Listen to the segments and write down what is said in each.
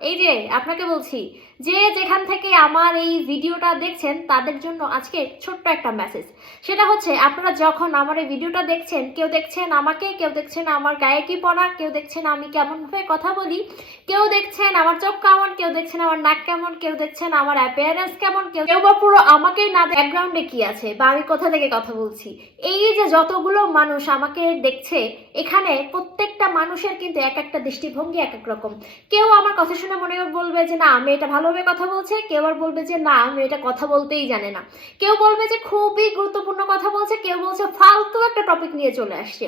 এই যে আপনাকে বলছি, যে যেখান থেকে আমার এই ভিডিওটা দেখছেন তাদের জন্য আজকে ছোট্ট একটা মেসেজ। সেটা হচ্ছে, আপনারা যখন আমার এই ভিডিওটা দেখছেন, কেউ দেখছেন আমাকে, কেউ দেখছেন আমার গায়ে কি পড়া, কেউ দেখছেন আমি কেমন ভাবে কথা বলি, কেউ দেখছেন আমার চোখ কেমন, কেউ দেখছেন আমার নাক কেমন, কেউ দেখছেন আমার অ্যাপিয়ারেন্স কেমন, কেউ বা পুরো আমাকেই না ব্যাকগ্রাউন্ডে কি আছে বা আমি কোথা থেকে কথা বলছি। এই যে যতগুলো মানুষ আমাকে দেখছে, এখানে প্রত্যেকটা মানুষের কিন্তু এক একটা দৃষ্টিভঙ্গি এক এক রকম। কেউ আমার কথা শুনে মনে বলবে যে না আমি এটা ভালোভাবে কথা বলছে, কেউ আর বলবে যে না আমি এটা কথা বলতেই জানে না, কেউ বলবে যে খুবই গুরুত্বপূর্ণ কথা বলছে, কেউ বলছে ফালতু একটা টপিক নিয়ে চলে আসছে।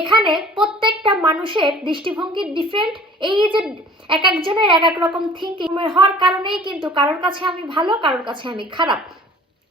এখানে প্রত্যেকটা মানুষের দৃষ্টিভঙ্গি ডিফারেন্ট। এই যে এক একজনের এক এক রকম থিঙ্কিং হওয়ার কারণেই কিন্তু কারোর কাছে আমি ভালো, কারোর কাছে আমি খারাপ।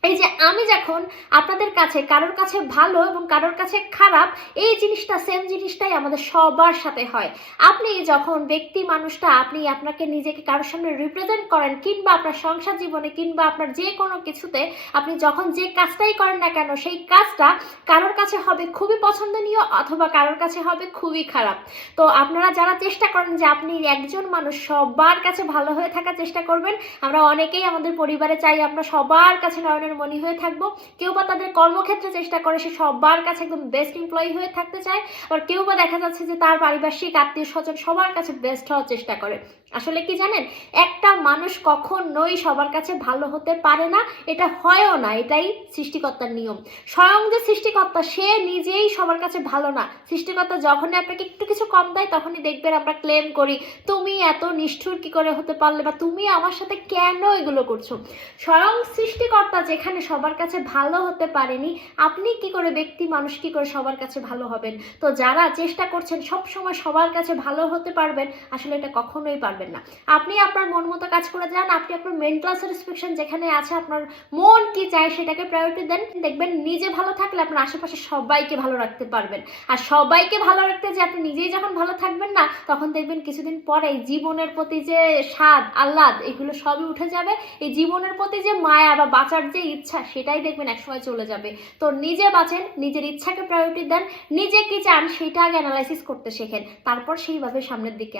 এই যে আমি যখন আপনাদের কাছে কারোর কাছে ভালো এবং কারোর কাছে খারাপ, এই জিনিসটা সেম জিনিসটাই আমাদের সবার সাথে হয়। আপনি যখন ব্যক্তি মানুষটা আপনি আপনাকে নিজেকে কারোর সামনে রিপ্রেজেন্ট করেন, কিংবা আপনার সংসার জীবনে কিংবা আপনার যে কোনো কিছুতে আপনি যখন যে কাজটাই করেন না কেন, সেই কাজটা কারোর কাছে হবে খুবই পছন্দনীয় অথবা কারোর কাছে হবে খুবই খারাপ। তো আপনারা যারা চেষ্টা করেন যে আপনি একজন মানুষ সবার কাছে ভালো হয়ে থাকার চেষ্টা করবেন, আমরা অনেকেই আমাদের পরিবারে চাই আমরা সবার কাছে নয়নের মনি হয়ে থাকবো। কেউ বা তাদের কর্মক্ষেত্রে চেষ্টা করে সে সবার কাছে একদম বেস্ট এমপ্লয়ি হয়ে থাকতে চায়, আর কেউ বা দেখা যাচ্ছে যে তার পারিপার্শ্বিক আত্মীয় স্বজন সবার কাছে বেস্ট হওয়ার চেষ্টা করে। আসলে কি জানেন, একটা মানুষ কখনোই সবার কাছে ভালো হতে পারে না, এটা হয়ও না, এটাই সৃষ্টিকর্তার নিয়ম। স্বয়ং যে সৃষ্টিকর্তা সে নিজেই সবার কাছে ভালো না। সৃষ্টিকর্তা যখনই আপনাকে একটু কিছু কম দেয় তখনই দেখবেন আমরা ক্লেম করি তুমি এত নিষ্ঠুর কি করে হতে পারলে, বা তুমি আমার সাথে কেন এগুলো করছো। স্বয়ং সৃষ্টিকর্তা যেখানে সবার কাছে ভালো হতে পারেনি, আপনি কি করে ব্যক্তি মানুষ কি করে সবার কাছে ভালো হবেন। তো যারা চেষ্টা করছেন সব সময় সবার কাছে ভালো হতে পারবেন, আসলে এটা কখনোই পারবেন না। আপনি আপনার মন মতো কাজ করে যান, আপনি আপনার মেন্টাল স্যাটিসফ্যাকশন যেখানে আছে, আপনার মন কি চায় সেটাকে প্রায়োরিটি দেন, দেখবেন নিজে ভালো থাকলে আপনার আশেপাশে সবাইকে ভালো রাখতে পারবেন। আর সবাইকে ভালো রাখতে যে আপনি নিজেই যখন ভালো থাকবেন না, তখন দেখবেন কিছুদিন পরে জীবনের প্রতি যে স্বাদ আহ্লাদ এগুলো সবই উঠে যাবে। এই জীবনের প্রতি যে মায়া বা বাঁচার যে ইচ্ছা সেটাই দেখবেন একসময় চলে যাবে। তো নিজে বাঁচেন, নিজের ইচ্ছাকে প্রায়োরিটি দেন, নিজে কি চান সেটা আগে অ্যানালাইসিস করতে শেখেন, তারপর সেইভাবে সামনের দিকে